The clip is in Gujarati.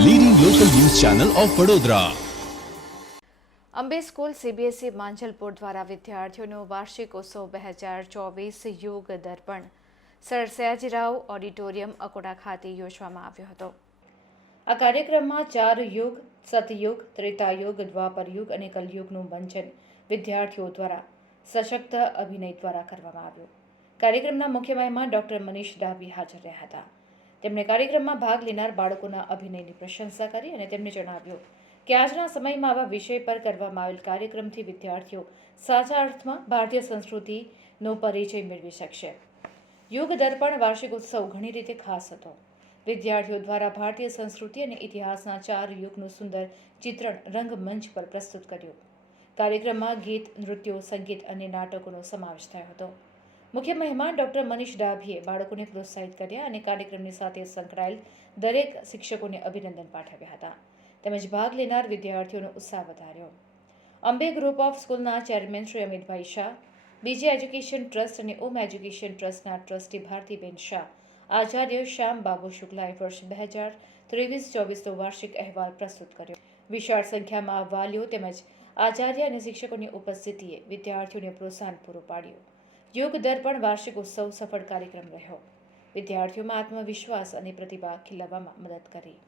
Channel of Vadodara Ambe school CBSE Manjalpur દ્વારા વિદ્યાર્થીઓનો વાર્ષિક ઉત્સવ બે હજાર ચોવીસ યોગ દર્પણ. સર સયાજીરાવ ઓડિટોરિયમ અકોડા ખાતે યોજવામાં આવ્યો હતો. આ કાર્યક્રમમાં ચાર યુગ સતયુગ ત્રેતાયુગ દ્વાપર યુગ અને કલયુગનું મંચન વિદ્યાર્થીઓ દ્વારા સશક્ત અભિનય દ્વારા કરવામાં આવ્યું. કાર્યક્રમના મુખ્ય મહેમાન ડોક્ટર મનીષ ડાભી હાજર રહ્યા હતા. તેમણે કાર્યક્રમમાં ભાગ લેનાર બાળકોના અભિનયની પ્રશંસા કરી અને તેમણે જણાવ્યું કે આજના સમયમાં આવા વિષય પર કરવામાં આવેલ કાર્યક્રમથી વિદ્યાર્થીઓ સાચા અર્થમાં ભારતીય સંસ્કૃતિનો પરિચય મેળવી શકશે. યુગ દર્પણ વાર્ષિક ઉત્સવ ઘણી રીતે ખાસ હતો. વિદ્યાર્થીઓ દ્વારા ભારતીય સંસ્કૃતિ અને ઇતિહાસના ચાર યુગનું સુંદર ચિત્રણ રંગમંચ પર પ્રસ્તુત કર્યું. કાર્યક્રમમાં ગીત, નૃત્યો, સંગીત અને નાટકોનો સમાવેશ થયો હતો. મુખ્ય મહેમાન ડૉક્ટર મનીષ ડાભીએ બાળકોને પ્રોત્સાહિત કર્યા અને કાર્યક્રમની સાથે સંકળાયેલ દરેક શિક્ષકોને અભિનંદન પાઠવ્યા હતા. તેમજ ભાગ લેનાર વિદ્યાર્થીઓનો ઉત્સાહ વધાર્યો. અંબે ગ્રુપ ઓફ સ્કૂલના ચેરમેન શ્રી અમિતભાઈ શાહ, બીજી એજ્યુકેશન ટ્રસ્ટ અને ઓમ એજ્યુકેશન ટ્રસ્ટના ટ્રસ્ટી ભારતીબેન શાહ, આચાર્ય શ્યામ બાબુ શુક્લાએ વર્ષ બે હજાર ત્રેવીસ ચોવીસનો વાર્ષિક અહેવાલ પ્રસ્તુત કર્યો. વિશાળ સંખ્યામાં વાલીઓ તેમજ આચાર્ય અને શિક્ષકોની ઉપસ્થિતિએ વિદ્યાર્થીઓને પ્રોત્સાહન પૂરું પાડ્યું. યોગ દર્પણ વાર્ષિક ઉત્સવ સફળ કાર્યક્રમ રહ્યો. વિદ્યાર્થીઓમાં આત્મવિશ્વાસ અને પ્રતિભા ખીલવવામાં મદદ કરી.